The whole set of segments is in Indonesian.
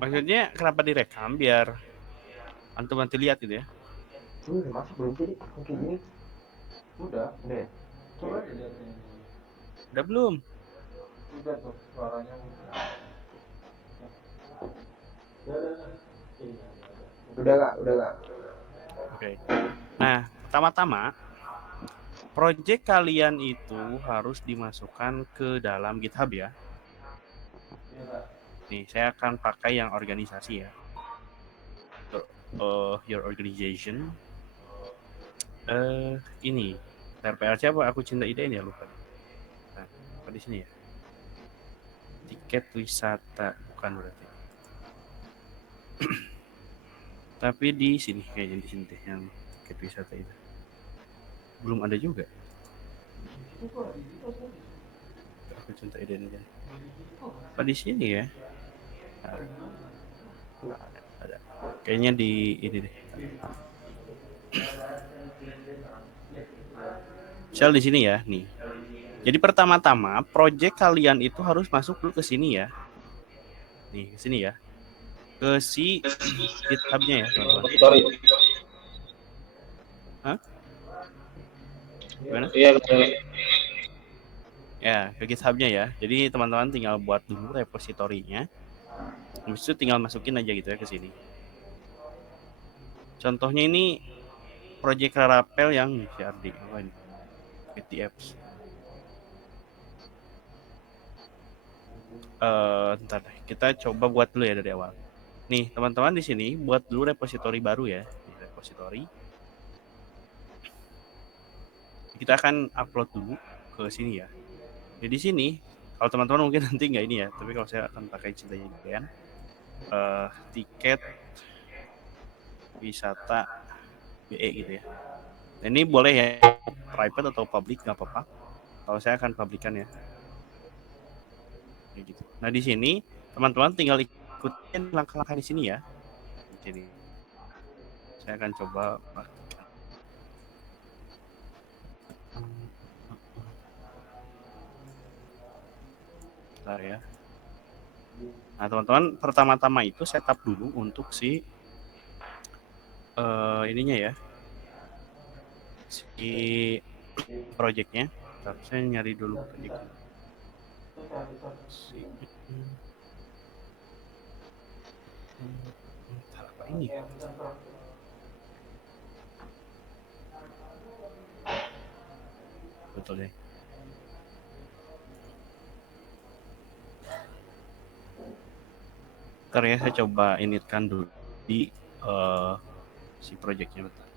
Maksudnya kenapa direkam biar antum nanti lihat gitu ya? Masuk belum sih kayak gini? Udah ya? Coba dilihat ini. Udah belum? Udah tuh suaranya. Udah nggak? Udah nggak? Oke. Nah, pertama-tama project kalian itu harus dimasukkan ke dalam GitHub ya. Nih, saya akan pakai yang organisasi ya. Your organization. Ini RPLC apa aku cinta ide ini ya, lupa. Nah, apa di sini ya? Tiket wisata bukan berarti. Tapi di sini kayaknya di sini deh yang tiket wisata itu. Belum ada juga. Aku cinta ide ini kan. Apa di sini ya? Nggak ada. Kayaknya di ini deh. Misal di sini ya, nih. Jadi pertama-tama project kalian itu harus masuk dulu ke sini ya. Nih, ke sini ya. Ke si GitHub-nya ya, teman-teman. Sorry. Hah? Gimana? Iya. Ya, ke GitHub-nya ya. Jadi teman-teman tinggal buat dulu repositorinya. Habis itu tinggal masukin aja gitu ya ke sini. Contohnya ini project Rarapel yang CRD apa ini? PTFs. Ntar deh, kita coba buat dulu ya dari awal. Nih, teman-teman di sini buat dulu repositori baru ya. Nih, repositori. Kita akan upload dulu ke sini ya. Jadi di sini, kalau teman-teman mungkin nanti nggak ini ya, tapi kalau saya akan pakai cintanya kalian, tiket wisata BE gitu ya. Nah, ini boleh ya, private atau public nggak apa-apa. Kalau saya akan publikan ya. Kayak gitu. Nah di sini teman-teman tinggal ikutin langkah-langkah di sini ya. Jadi saya akan coba praktikkan. Bentar ya. Nah teman-teman pertama-tama itu setup dulu untuk si ininya ya, si projectnya. Bentar, saya nyari dulu projectnya. Si, bentar, apa ini ya? Betul deh. Bentar ya, saya coba initkan dulu di si projectnya. Bentar.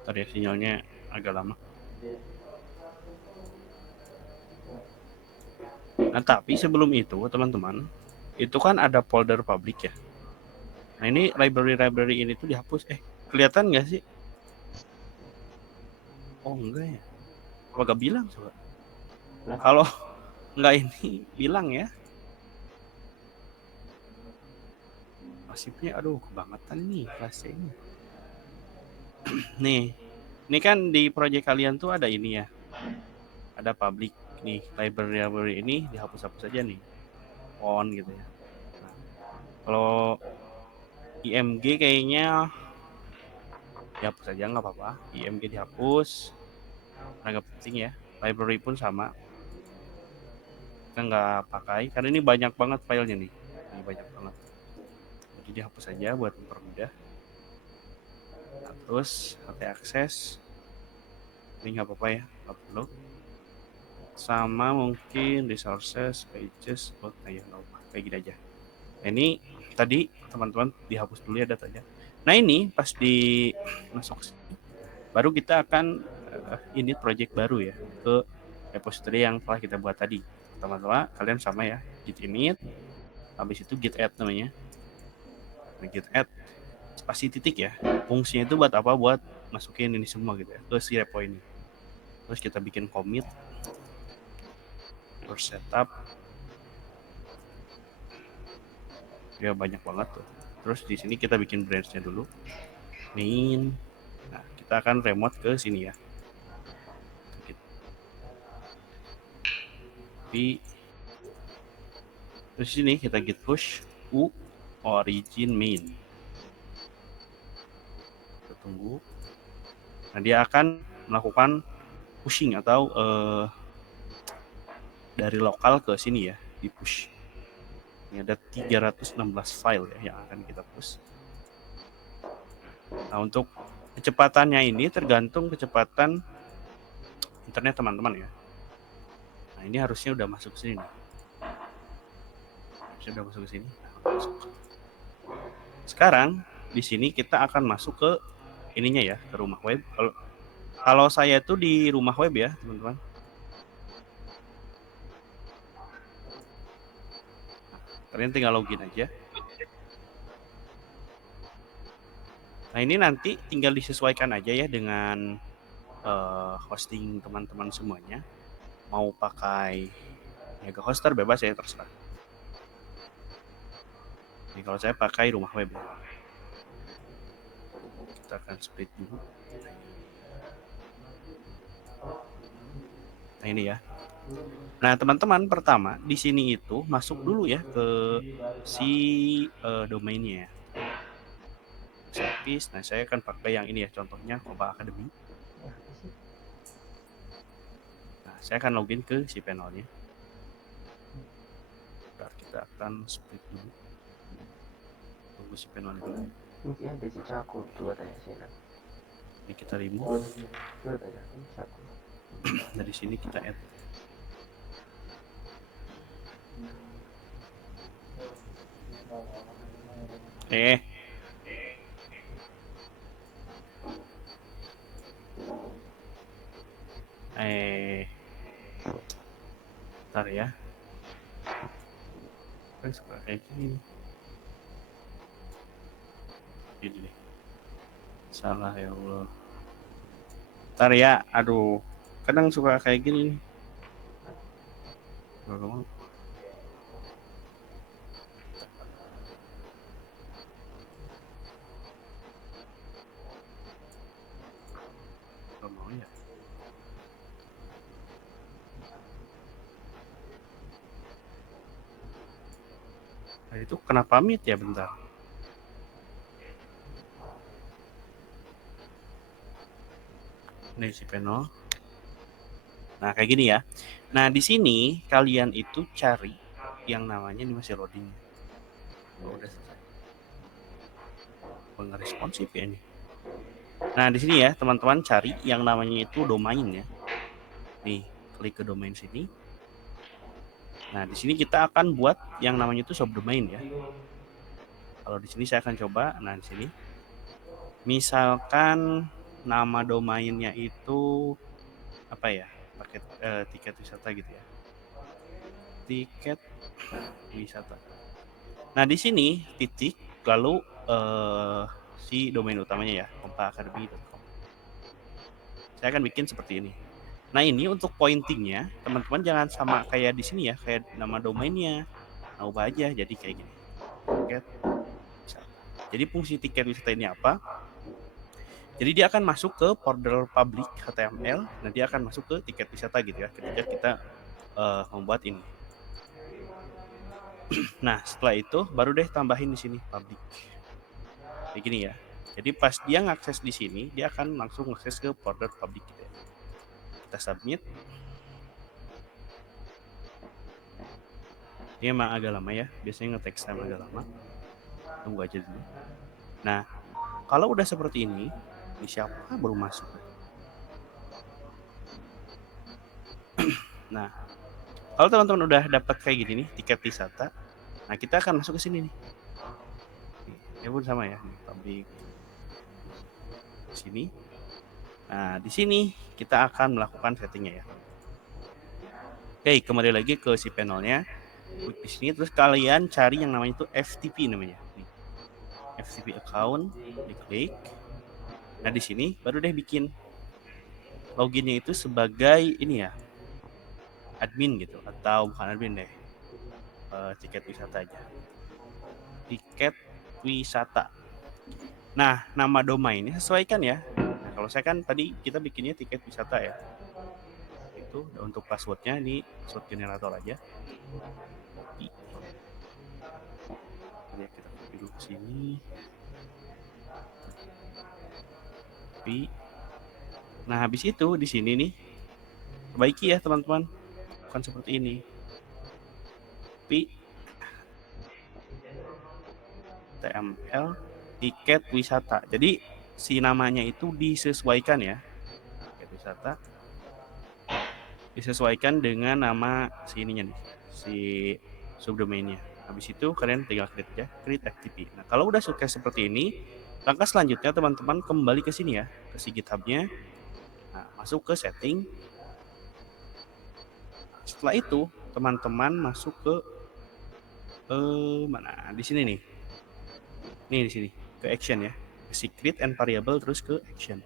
Bentar ya, sinyalnya agak lama. Nah tapi sebelum itu teman-teman, itu kan ada folder public ya. Nah ini library ini tuh dihapus. Kelihatan nggak sih? Oh enggak ya. Apa gak bilang coba? Kalau nggak ini bilang ya. Nasibnya aduh kebangetan nih kelasnya ini. Nih, ini kan di project kalian tuh ada ini ya. Ada public nih, library ini dihapus-hapus aja nih. On gitu ya. Nah, kalau IMG kayaknya dihapus aja nggak apa-apa. IMG dihapus. Nggak penting ya. Library pun sama. Kita nggak pakai karena ini banyak banget filenya nih. Ini banyak banget. Jadi dihapus aja buat mempermudah. Nah, terus HT akses ini nggak apa-apa ya, nggak perlu. Sama mungkin resources, pages, nah ya nggak apa, kayak gini aja. Nah, ini tadi teman-teman dihapus dulu ya datanya. Nah ini pas di masuk baru kita akan init project baru ya ke repository yang telah kita buat tadi. Teman-teman kalian sama ya, git init, habis itu git add namanya. Nah, git add spasi titik ya. Fungsinya itu buat apa? Buat masukin ini semua gitu ya ke si repo ini. Terus kita bikin commit, terus setup. Ya banyak banget tuh. Terus di sini kita bikin branch-nya dulu. Main. Nah, kita kita akan remote ke sini ya. Tapi terus sini kita git push u origin main. Kita tunggu. Nah, dia akan melakukan pushing atau dari lokal ke sini ya, di push. Ini ada 316 file ya yang akan kita push. Nah, untuk kecepatannya ini tergantung kecepatan internet teman-teman ya. Nah, ini harusnya udah masuk ke sini nih. Harusnya udah masuk ke sini. Nah, masuk. Sekarang di sini kita akan masuk ke ininya ya, ke rumah web. Kalau saya tuh di rumah web ya, teman-teman. Kalian tinggal login aja. Nah, ini nanti tinggal disesuaikan aja ya dengan hosting teman-teman semuanya. Mau pakai Mega Hoster bebas ya, terserah. Ini kalau saya pakai rumah web ya. Kita akan split dulu. Nah, ini ya. Nah, teman-teman, pertama di sini itu masuk dulu ya ke si domainnya ya. Service. Nah, saya akan pakai yang ini ya, contohnya Koba Academy. Nah, saya akan login ke si panelnya. Bentar, kita akan split dulu. Tunggu si panelnya dulu. Mungkin ada si cakup tuh katanya sih. Ini kita remove. Tuh katanya cakup. Dari sini kita add. Bentar ya. Kan suka kayak gini. Ini nih. Salah ya Allah. Bentar ya, aduh. Kadang suka kayak gini nih. Gak mau ya. Nah, itu kenapa pamit ya, bentar. Ini si panel. Nah, kayak gini ya. Nah, di sini kalian itu cari yang namanya, ini masih loading. Oh, udah selesai. Nggak responsif ya ini. Nah, di sini ya, teman-teman cari yang namanya itu domain ya. Nih, klik ke domain sini. Nah, di sini kita akan buat yang namanya itu subdomain ya. Kalau di sini saya akan coba. Nah, di sini misalkan nama domainnya itu apa ya? Paket tiket wisata gitu ya. Tiket wisata. Nah, di sini titik lalu si domain utamanya ya, kompaacademy.com. Saya akan bikin seperti ini. Nah, ini untuk pointingnya, teman-teman jangan sama kayak di sini ya, kayak nama domainnya. Nah, ubah aja jadi kayak gini. Tiket wisata. Jadi fungsi tiket wisata ini apa? Jadi dia akan masuk ke folder public HTML, nah dia akan masuk ke tiket wisata gitu ya, ketika kita membuat ini. Nah, setelah itu baru deh tambahin di sini public. Kayak gini ya. Jadi pas dia ngakses di sini, dia akan langsung ngakses ke folder public gitu ya. Kita submit. Ini emang agak lama ya, biasanya nge-text time agak lama. Tunggu aja dulu. Nah, kalau udah seperti ini siapa baru masuk. Nah, kalau teman-teman udah dapat kayak gini nih, tiket wisata, nah kita akan masuk ke sini nih. Ya pun sama ya, public sini. Nah, di sini kita akan melakukan settingnya ya. Oke, kembali lagi ke si panelnya. Klik di sini, terus kalian cari yang namanya itu FTP namanya. Nih. FTP account, diklik. Nah, di sini baru deh bikin loginnya itu sebagai ini ya, admin gitu, atau bukan admin deh, tiket wisata aja. Tiket wisata. Nah, nama domainnya sesuaikan ya. Nah, kalau saya kan tadi kita bikinnya tiket wisata ya. Itu untuk passwordnya di password generator aja. Copy. Ya, kita copy dulu ke sini. Copy. Nah, habis itu di sini nih perbaiki ya teman-teman. Bukan seperti ini. Copy TML tiket wisata. Jadi si namanya itu disesuaikan ya. Tiket wisata disesuaikan dengan nama si ininya nih, si subdomainnya. Habis itu kalian tinggal create FTP. Nah, kalau udah sukses seperti ini, langkah selanjutnya teman-teman kembali ke sini ya, ke si GitHub-nya. Nah, masuk ke setting. Setelah itu, teman-teman masuk ke mana? Di sini nih. Nih di sini, ke action ya. Ke secret and variable terus ke action.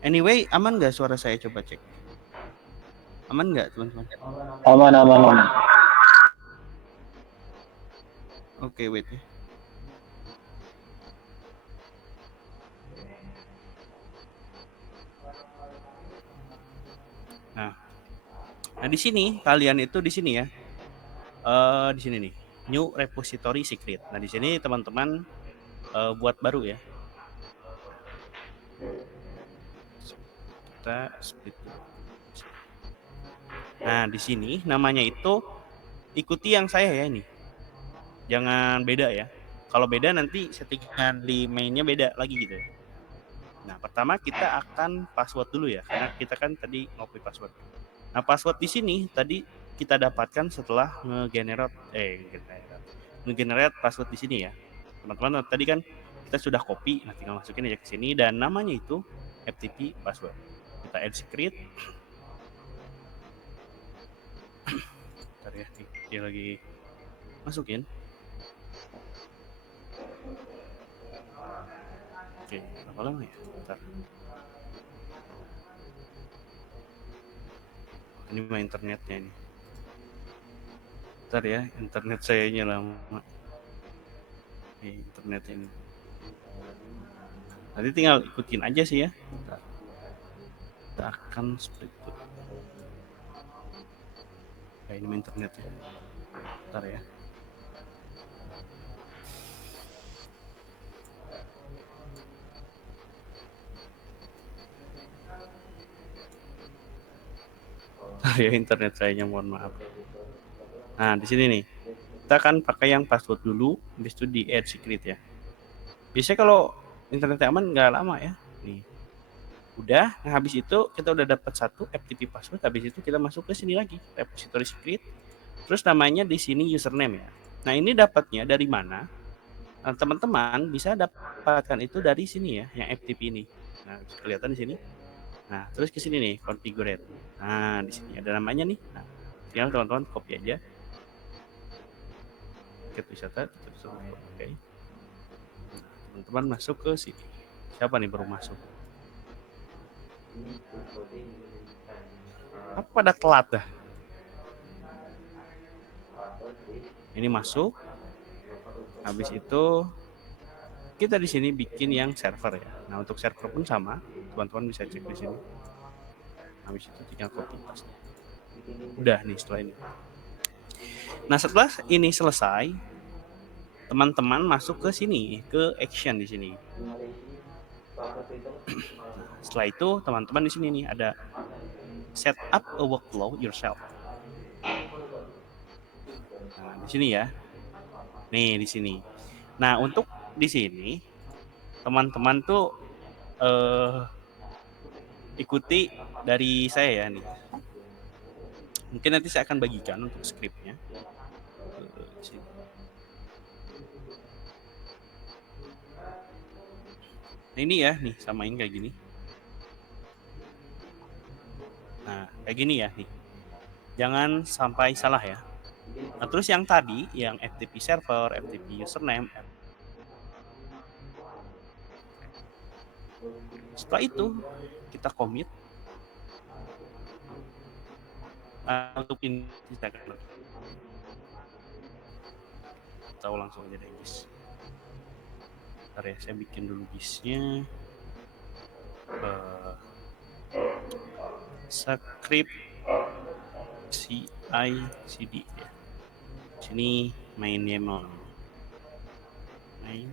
Anyway, aman nggak suara saya? Coba cek. Aman nggak teman-teman? Aman, aman, aman. Oke, wait ya. Nah, di sini kalian itu di sini ya. Di sini nih, new repository secret. Nah, di sini teman-teman buat baru ya. Kita split. Nah, di sini namanya itu ikuti yang saya ya ini. Jangan beda ya. Kalau beda nanti settingan di mainnya beda lagi gitu ya. Nah, pertama kita akan password dulu ya, karena kita kan tadi ngopi password. Nah, password di sini tadi kita dapatkan setelah nge-generate password di sini ya. Teman-teman tadi kan kita sudah copy, nah tinggal masukin aja ke sini dan namanya itu FTP password. Kita add secret. Bentar ya, dia lagi masukin. Oke, berapa lama ya? Bentar. Ini mah internetnya ini. Bentar ya, internet sayanya lama. Internet ini. Nanti tinggal ikutin aja sih ya. Bentar. Kita akan split. Ya, ini internet ya. Bentar ya. Ya internet sayanya, mohon maaf. Nah, di sini nih. Kita akan pakai yang password dulu, habis itu di add secret ya. Biasanya kalau internetnya aman nggak lama ya. Nih. Udah, nah habis itu kita udah dapat satu FTP password, habis itu kita masuk ke sini lagi, repository secret. Terus namanya di sini username ya. Nah, ini dapatnya dari mana? Nah, teman-teman bisa dapatkan itu dari sini ya, yang FTP ini. Nah, bisa kelihatan di sini. Nah, terus ke sini nih, configure. Nah, di sini ada namanya nih. Nah, tinggal teman-teman copy aja. Tiket wisata, oke. Teman-teman masuk ke sini. Siapa nih baru masuk? Apa pada telat dah? Ini masuk. Habis itu kita di sini bikin yang server ya. Nah, untuk server pun sama, teman-teman bisa cek di sini. Habis itu tinggal copy paste. Udah nih setelah ini. Nah, setelah ini selesai, teman-teman masuk ke sini, ke action di sini. Nah, setelah itu teman-teman di sini nih ada set up a workflow yourself. Nah, di sini ya. Nih di sini. Nah, untuk di sini teman-teman tuh ikuti dari saya ya nih. Mungkin nanti saya akan bagikan untuk skripnya. Nah, ini ya nih, samain kayak gini. Nah, kayak gini ya nih. Jangan sampai salah ya. Nah, terus yang tadi, yang FTP server, FTP username. Setelah itu, kita commit. Untuk ini kita akan tahu langsung aja deh guys. Bentar ya, saya bikin dulu gist-nya. Script CI CD ya. Sini main YAML main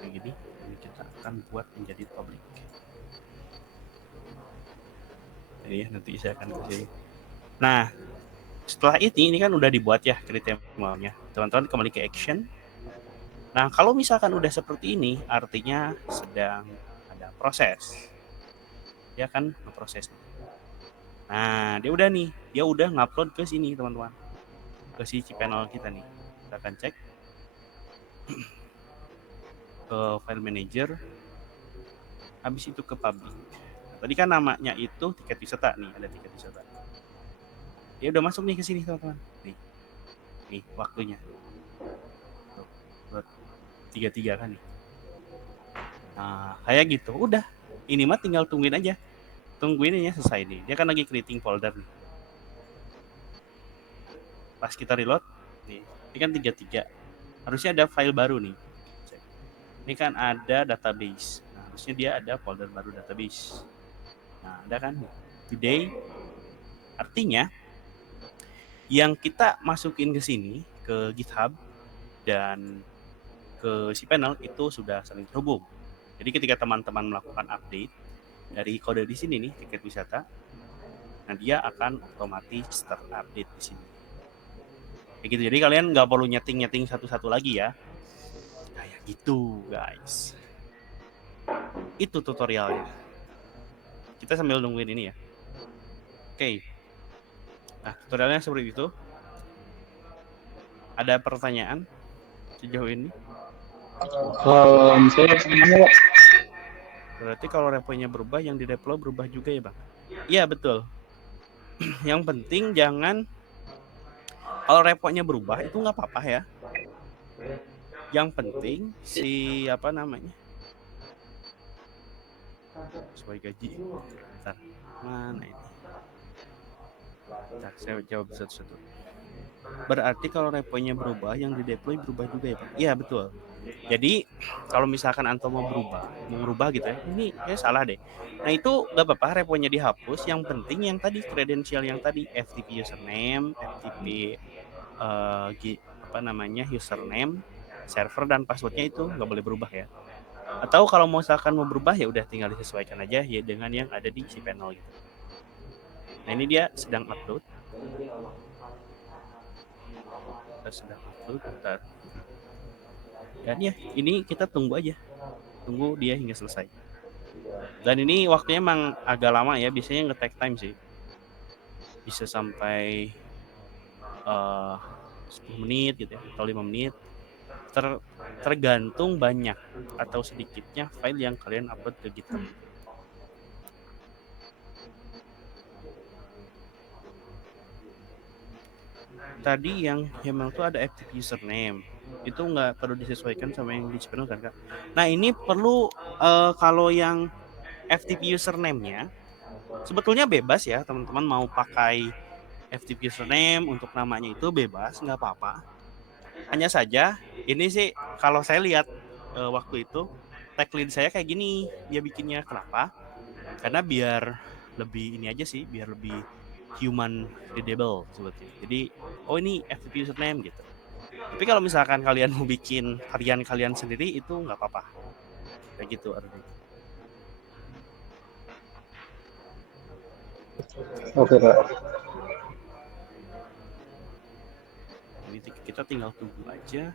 kayak gini. Ini kita akan buat menjadi public. Jadi nanti saya akan kasih. Nah, setelah ini kan udah dibuat ya HTML-nya. Teman-teman kembali ke action. Nah, kalau misalkan udah seperti ini, artinya sedang ada proses. Dia kan ngeproses. Nah, dia udah ngupload ke sini, teman-teman. Ke si cPanel kita nih. Kita akan cek ke file manager. Habis itu ke public. Nah, tadi kan namanya itu tiket wisata nih, ada tiket wisata. Dia udah masuk nih ke sini, teman-teman. Nih waktunya. 33 kan nih. Nah, kayak gitu. Udah. Ini mah tinggal tungguin aja. Tungguin aja selesai nih. Dia kan lagi creating folder nih. Pas kita reload, nih. Ini kan 33. Harusnya ada file baru nih. Ini kan ada database. Nah, harusnya dia ada folder baru database. Nah, ada kan? Today. Artinya yang kita masukin ke sini, ke GitHub dan ke cPanel itu sudah saling terhubung. Jadi ketika teman-teman melakukan update dari kode di sini nih, tiket wisata, nah dia akan otomatis start update di sini. Kayak gitu. Jadi kalian nggak perlu nyeting satu-satu lagi ya. Kayak gitu, guys. Itu tutorialnya. Kita sambil nungguin ini ya. Oke. Nah, tutorialnya seperti itu. Ada pertanyaan sejauh ini? Saya sebenarnya Berarti kalau repo-nya berubah, yang di deploy berubah juga ya, Bang? Iya, betul. Yang penting jangan, kalau repo-nya berubah itu nggak apa-apa ya. Yang penting si apa namanya, sesuai gaji. Bentar, mana ini? Bentar, saya jawab satu-satu. Berarti kalau repo-nya berubah, yang di deploy berubah juga ya, Pak? Iya, betul. Jadi kalau misalkan Anto mau merubah gitu ya, ini salah deh. Nah itu nggak apa-apa, reponya dihapus. Yang penting yang tadi kredensial yang tadi, FTP username, FTP username, server dan passwordnya itu nggak boleh berubah ya. Atau kalau misalkan mau berubah ya udah tinggal disesuaikan aja ya dengan yang ada di cPanel gitu. Nah ini dia sedang upload. Bentar. Dan ya ini kita tunggu aja, tunggu dia hingga selesai. Dan ini waktunya emang agak lama ya, biasanya nge-take time sih, bisa sampai 10 menit gitu ya, atau 5 menit, tergantung banyak atau sedikitnya file yang kalian upload ke GitHub. Tadi yang YAML itu ada FTP username, itu nggak perlu disesuaikan sama yang di cPanel kan, Kak? Nah ini perlu, kalau yang FTP username-nya sebetulnya bebas ya, teman-teman mau pakai FTP username untuk namanya itu bebas, nggak apa-apa. Hanya saja ini sih kalau saya lihat waktu itu tag lead saya kayak gini dia bikinnya. Kenapa? Karena biar lebih ini aja sih, biar lebih human readable sebetulnya. Jadi ini FTP username gitu. Tapi kalau misalkan kalian mau bikin harian kalian sendiri itu nggak apa-apa. Kayak gitu artinya. oke Pak. Ini kita tinggal tunggu aja.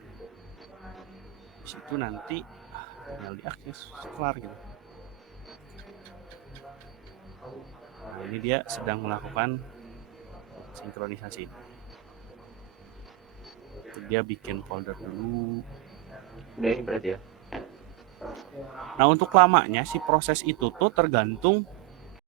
Di situ nanti tinggal diakses kelar gitu. Nah, ini dia sedang melakukan sinkronisasi. Dia bikin folder dulu. Udah ini berarti ya. Nah untuk lamanya si proses itu tuh tergantung